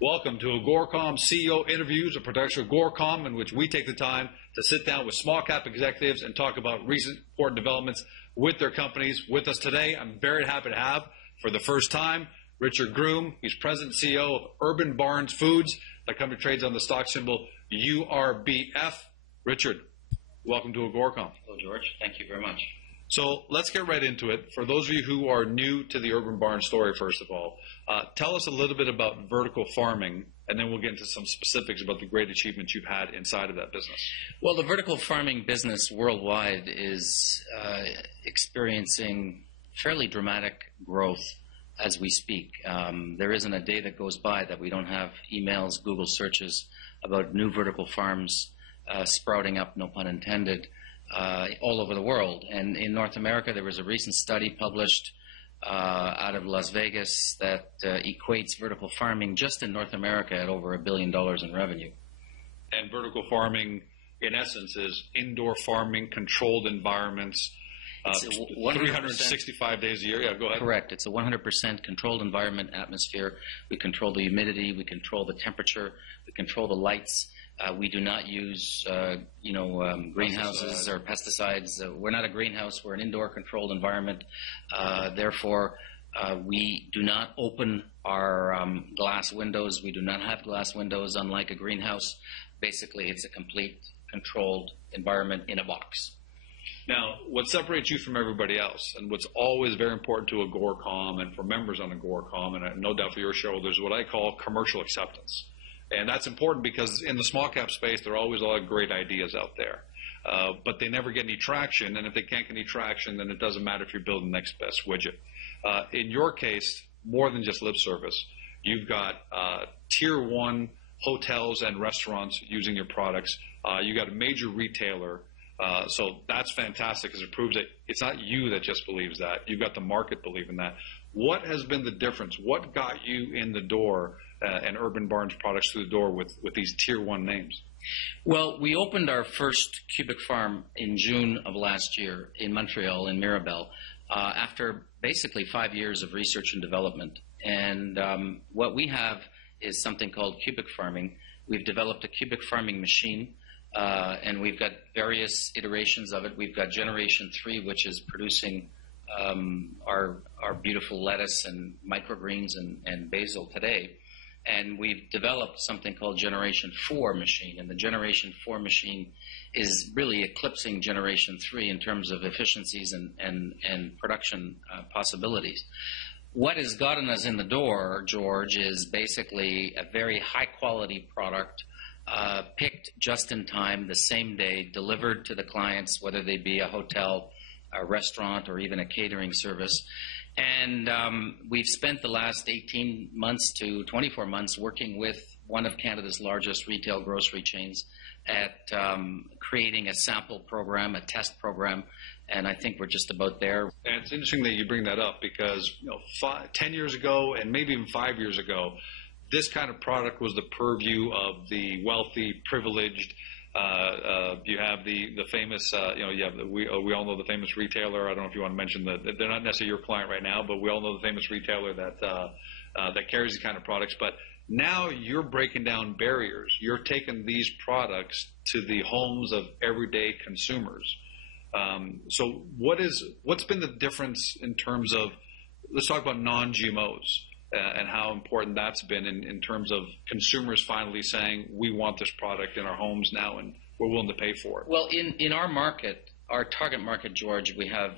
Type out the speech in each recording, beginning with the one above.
Welcome to AGORACOM CEO Interviews, a production of AGORACOM, in which we take the time to sit down with small cap executives and talk about recent important developments with their companies. With us today, I'm very happy to have, for the first time, Richard Groom. He's President and CEO of Urban Barns Foods. The company trades on the stock symbol URBF. Richard, welcome to AGORACOM. Hello, George. Thank you very much. So let's get right into it. For those of you who are new to the Urban Barn story, first of all, tell us a little bit about vertical farming, and then we'll get into some specifics about the great achievements you've had inside of that business. Well, the vertical farming business worldwide is experiencing fairly dramatic growth as we speak. There isn't a day that goes by that we don't have emails, Google searches about new vertical farms sprouting up, no pun intended, all over the world. And in North America, there was a recent study published out of Las Vegas that equates vertical farming just in North America at over $1 billion in revenue. And vertical farming, in essence, is indoor farming, controlled environments, 365 days a year. Yeah, go ahead. Correct. It's a 100% controlled environment atmosphere. We control the humidity. We control the temperature. We control the lights. We do not use, greenhouses or pesticides. We're not a greenhouse. We're an indoor controlled environment. Therefore, we do not open our glass windows. We do not have glass windows, unlike a greenhouse. Basically, it's a complete controlled environment in a box. Now, what separates you from everybody else, and what's always very important to AGORACOM and for members on AGORACOM, and no doubt for your shareholders, is what I call commercial acceptance. And that's important because in the small cap space, there are always a lot of great ideas out there. But they never get any traction, and if they can't get any traction, then it doesn't matter if you're building the next best widget. In your case, more than just lip service, you've got tier one hotels and restaurants using your products. You got a major retailer. So that's fantastic because it proves that it's not you that just believes that. You've got the market believing that. What has been the difference? What got you in the door and Urban Barns products through the door with these tier one names? Well, we opened our first cubic farm in June of last year in Montreal, in Mirabel, after basically 5 years of research and development. And what we have is something called cubic farming. We've developed a cubic farming machine. And we've got various iterations of it. We've got Generation 3, which is producing our beautiful lettuce and microgreens and basil today. And we've developed something called Generation 4 machine. And the Generation 4 machine is really eclipsing Generation 3 in terms of efficiencies and production possibilities. What has gotten us in the door, George, is basically a very high-quality product picked just in time, the same day, delivered to the clients, whether they be a hotel, a restaurant, or even a catering service. And we've spent the last 18 months to 24 months working with one of Canada's largest retail grocery chains at creating a sample program, a test program, and I think we're just about there. And it's interesting that you bring that up because 10 years ago and maybe even 5 years ago, this kind of product was the purview of the wealthy, privileged. You have the famous, we all know the famous retailer. I don't know if you want to mention that they're not necessarily your client right now, but we all know the famous retailer that carries these kind of products. But now you're breaking down barriers. You're taking these products to the homes of everyday consumers. So what's been the difference in terms of, let's talk about non-GMOs. And how important that's been in terms of consumers finally saying, we want this product in our homes now and we're willing to pay for it? Well, in our market, our target market, George, we have,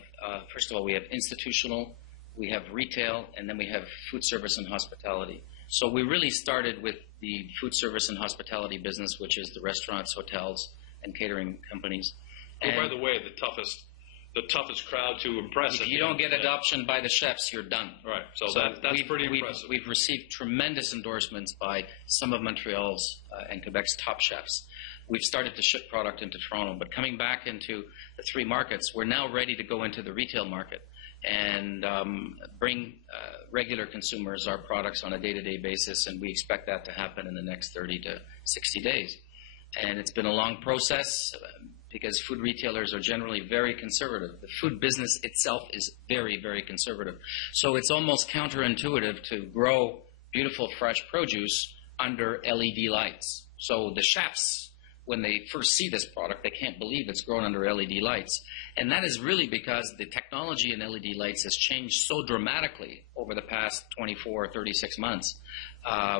first of all, we have institutional, we have retail, and then we have food service and hospitality. So we really started with the food service and hospitality business, which is the restaurants, hotels, and catering companies. And by the way, the toughest crowd to impress. If you don't get adoption by the chefs, you're done. Right. So that's pretty impressive. We've received tremendous endorsements by some of Montreal's and Quebec's top chefs. We've started to ship product into Toronto, but coming back into the three markets, we're now ready to go into the retail market and bring regular consumers our products on a day-to-day basis, and we expect that to happen in the next 30 to 60 days. And it's been a long process because food retailers are generally very conservative. The food business itself is very, very conservative. So it's almost counterintuitive to grow beautiful fresh produce under LED lights. So the chefs, when they first see this product, they can't believe it's grown under LED lights. And that is really because the technology in LED lights has changed so dramatically over the past 24 or 36 months.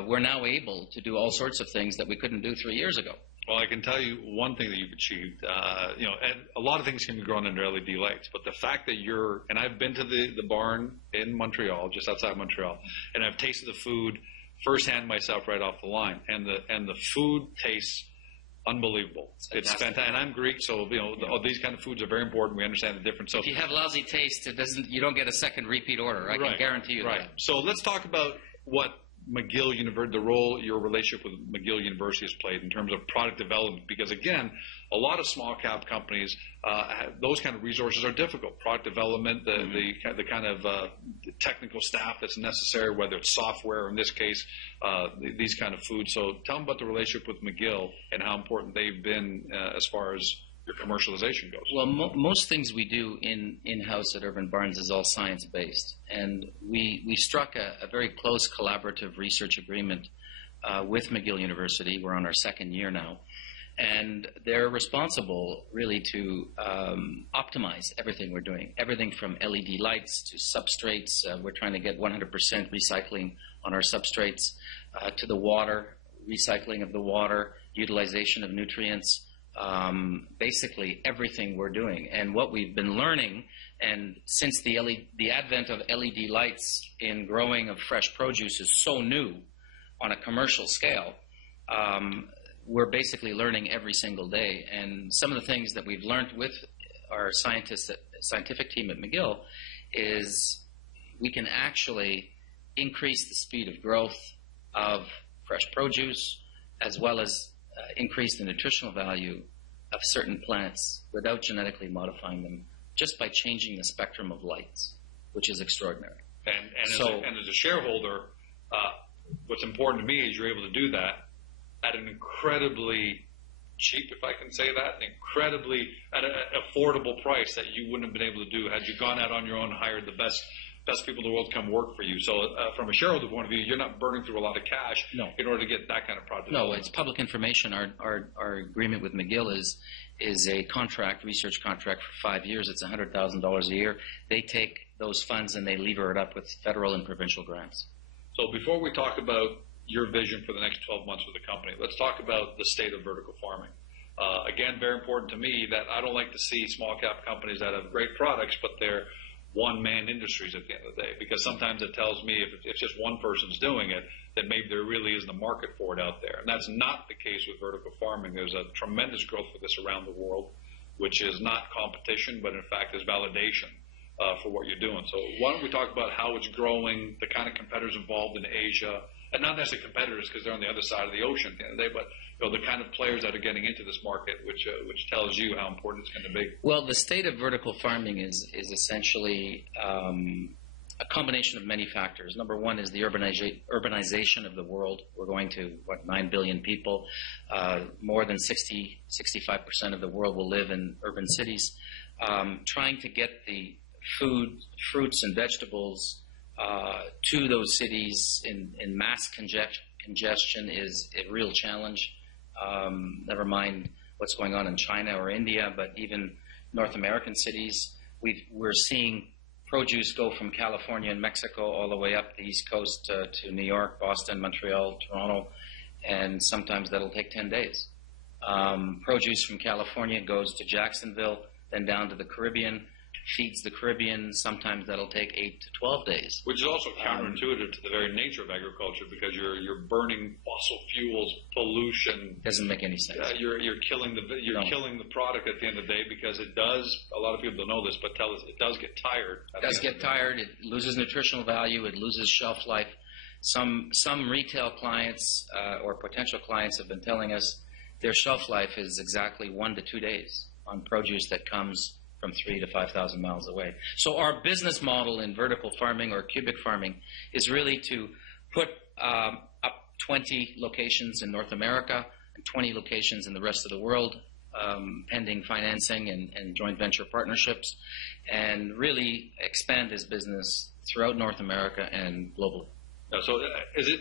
We're now able to do all sorts of things that we couldn't do 3 years ago. Well, I can tell you one thing that you've achieved. And a lot of things can be grown under LED lights, but the fact that and I've been to the barn in Montreal, just outside Montreal, and I've tasted the food firsthand myself right off the line, and the food tastes unbelievable. It's fantastic. And I'm Greek, so these kind of foods are very important. We understand the difference. So if you have lousy taste, you don't get a second repeat order. I can guarantee you that. So let's talk about what McGill University, the role your relationship with McGill University has played in terms of product development, because again, a lot of small cap companies, those kind of resources are difficult. Product development, the kind of technical staff that's necessary, whether it's software or in this case, these kind of foods. So tell them about the relationship with McGill and how important they've been as far as your commercialization goes. Well, most things we do in-house at Urban Barns is all science-based. And we struck a very close collaborative research agreement with McGill University. We're on our second year now. And they're responsible really to optimize everything we're doing, everything from LED lights to substrates. We're trying to get 100% recycling on our substrates, to the water, recycling of the water, utilization of nutrients. Basically everything we're doing. And what we've been learning, and since the advent of LED lights in growing of fresh produce is so new on a commercial scale, we're basically learning every single day. And some of the things that we've learned with our scientific team at McGill is we can actually increase the speed of growth of fresh produce, as well as increase the nutritional value of certain plants without genetically modifying them, just by changing the spectrum of lights, which is extraordinary. And as a shareholder, what's important to me is you're able to do that at an incredibly cheap, if I can say that, at an affordable price that you wouldn't have been able to do had you gone out on your own and hired the best people in the world to come work for you. So from a shareholder point of view, you're not burning through a lot of cash in order to get that kind of product. No, it's public information. Our agreement with McGill is a research contract for 5 years. It's $100,000 a year. They take those funds and they lever it up with federal and provincial grants. So before we talk about your vision for the next 12 months with the company, let's talk about the state of vertical farming. Again, very important to me that I don't like to see small cap companies that have great products, but they're one-man industries at the end of the day, because sometimes it tells me if it's just one person's doing it, then maybe there really isn't a market for it out there. And that's not the case with vertical farming. There's a tremendous growth for this around the world, which is not competition, but in fact is validation for what you're doing. So why don't we talk about how it's growing, the kind of competitors involved in Asia, and not necessarily competitors because they're on the other side of the ocean at the end of the day, but the kind of players that are getting into this market, which tells you how important it's going to be. Well, the state of vertical farming is essentially a combination of many factors. Number one is the urbanization of the world. We're going to, 9 billion people. More than 65% of the world will live in urban cities. Trying to get the food, fruits and vegetables to those cities in mass congestion is a real challenge. Never mind what's going on in China or India, but even North American cities. We're seeing produce go from California and Mexico all the way up the East Coast to New York, Boston, Montreal, Toronto, and sometimes that'll take 10 days. Produce from California goes to Jacksonville, then down to the Caribbean, feeds the Caribbean. Sometimes that'll take 8 to 12 days. Which is also counterintuitive to the very nature of agriculture, because you're burning fossil fuels, pollution. Doesn't make any sense. You're killing killing the product at the end of the day, because it does. A lot of people don't know this, but tell us it does get tired. It does get tired. It loses nutritional value. It loses shelf life. Some retail clients or potential clients have been telling us their shelf life is exactly 1 to 2 days on produce that comes from 3,000 to 5,000 miles away. So our business model in vertical farming or cubic farming is really to put up 20 locations in North America and 20 locations in the rest of the world, pending financing and joint venture partnerships, and really expand this business throughout North America and globally. So is it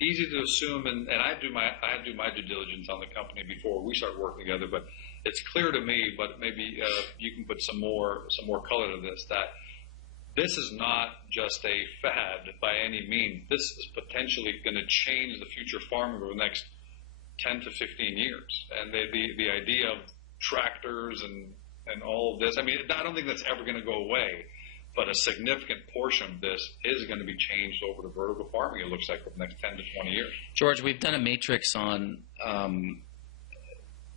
easy to assume, and I do my due diligence on the company before we start working together, but it's clear to me, but maybe you can put some more color to this, that this is not just a fad by any means. This is potentially going to change the future of farming over the next 10 to 15 years. And the idea of tractors and all of this, I mean, I don't think that's ever going to go away, but a significant portion of this is going to be changed over to vertical farming, it looks like, over the next 10 to 20 years. George, we've done a matrix on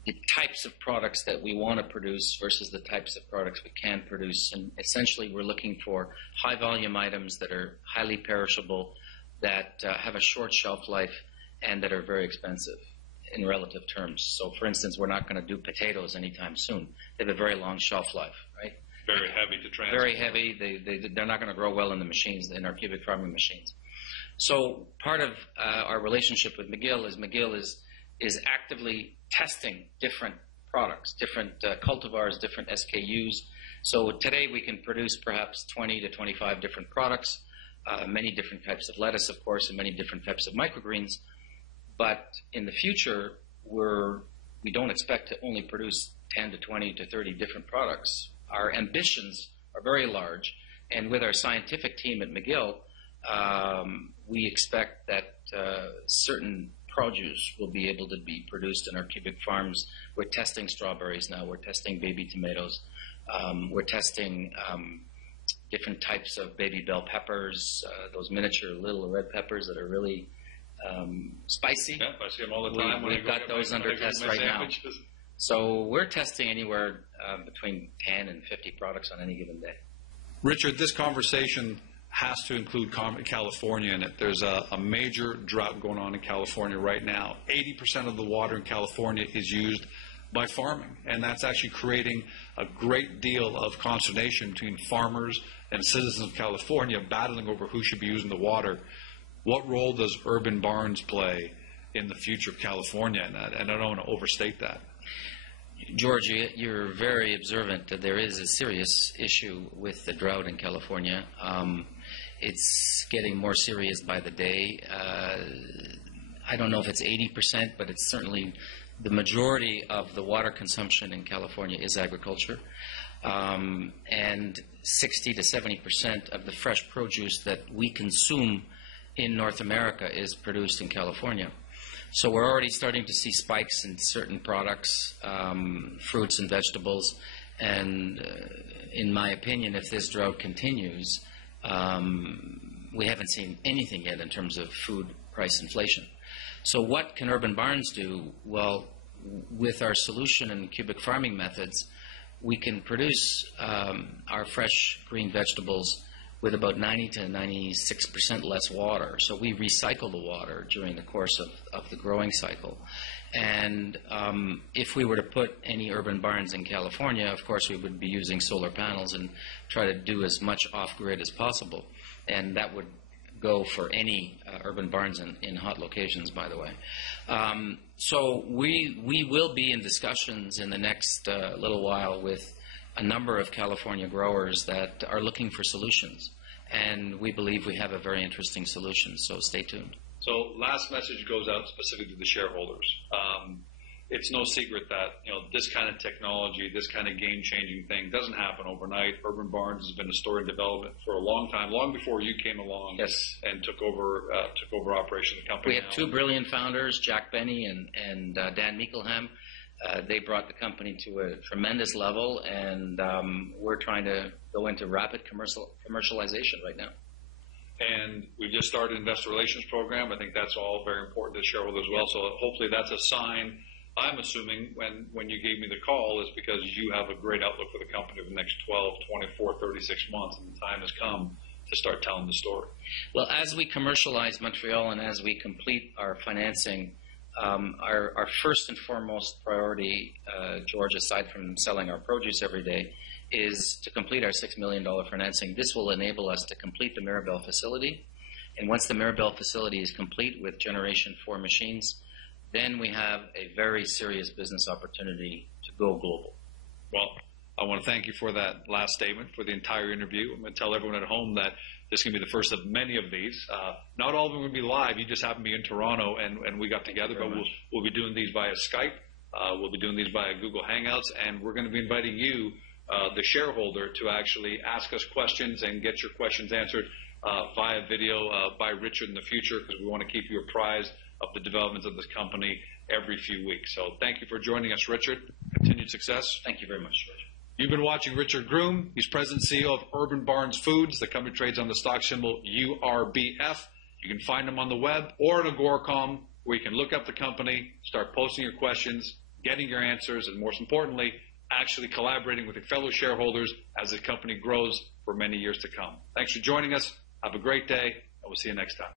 the types of products that we want to produce versus the types of products we can produce. And essentially, we're looking for high-volume items that are highly perishable, that have a short shelf life, and that are very expensive in relative terms. So, for instance, we're not going to do potatoes anytime soon. They have a very long shelf life, right? Very heavy to transport. Very heavy. They're not going to grow well in the machines, in our cubic farming machines. So part of our relationship with McGill is actively testing different products, different cultivars, different SKUs. So today we can produce perhaps 20 to 25 different products, many different types of lettuce, of course, and many different types of microgreens. But in the future, we don't expect to only produce 10 to 20 to 30 different products. Our ambitions are very large, and with our scientific team at McGill, we expect that certain produce will be able to be produced in our cubic farms. We're testing strawberries now. We're testing baby tomatoes. We're testing different types of baby bell peppers, those miniature little red peppers that are really spicy. Yeah, I see them all the time. We've got those under test right now. So we're testing anywhere between 10 and 50 products on any given day. Richard, this conversation has to include California in it. There's a major drought going on in California right now. 80% of the water in California is used by farming, and that's actually creating a great deal of consternation between farmers and citizens of California battling over who should be using the water. What role does urban barns play in the future of California? And I don't want to overstate that. George, you're very observant that there is a serious issue with the drought in California. It's getting more serious by the day. I don't know if it's 80%, but it's certainly the majority of the water consumption in California is agriculture. And 60 to 70% of the fresh produce that we consume in North America is produced in California. So we're already starting to see spikes in certain products, fruits and vegetables. And in my opinion, if this drought continues, we haven't seen anything yet in terms of food price inflation. So what can urban barns do? Well, with our solution and cubic farming methods, we can produce our fresh green vegetables with about 90 to 96% less water. So we recycle the water during the course of the growing cycle. And if we were to put any urban barns in California, of course we would be using solar panels and try to do as much off-grid as possible. And that would go for any urban barns in hot locations, by the way. So we will be in discussions in the next little while with a number of California growers that are looking for solutions. And we believe we have a very interesting solution, so stay tuned. So last message goes out specifically to the shareholders. It's no secret that this kind of technology, this kind of game-changing thing doesn't happen overnight. Urban Barns has been a story in development for a long time, long before you came along. Yes. And took over operation of the company. We have two brilliant founders, Jack Benny and Dan Meekelham. They brought the company to a tremendous level, and we're trying to go into rapid commercialization right now. And we've just started an investor relations program. I think that's all very important to shareholders as well. So hopefully that's a sign, I'm assuming, when you gave me the call, is because you have a great outlook for the company over the next 12, 24, 36 months, and the time has come to start telling the story. Well, as we commercialize Montreal and as we complete our financing, our first and foremost priority, George, aside from selling our produce every day, is to complete our $6 million financing. This will enable us to complete the Mirabel facility. And once the Mirabel facility is complete with Generation 4 machines, then we have a very serious business opportunity to go global. Well, I want to thank you for that last statement, for the entire interview. I'm going to tell everyone at home that This is going to be the first of many of these. Not all of them will be live. You just happen to be in Toronto, and we got together. But we'll be doing these via Skype. We'll be doing these via Google Hangouts, and we're going to be inviting you, the shareholder, to actually ask us questions and get your questions answered via video by Richard in the future, because we want to keep you apprised of the developments of this company every few weeks. So thank you for joining us, Richard. Continued success. Thank you very much, George. You've been watching Richard Groom. He's President and CEO of Urban Barns Foods. The company trades on the stock symbol URBF. You can find him on the web or at AGORACOM, where you can look up the company, start posting your questions, getting your answers, and most importantly, actually collaborating with your fellow shareholders as the company grows for many years to come. Thanks for joining us. Have a great day, and we'll see you next time.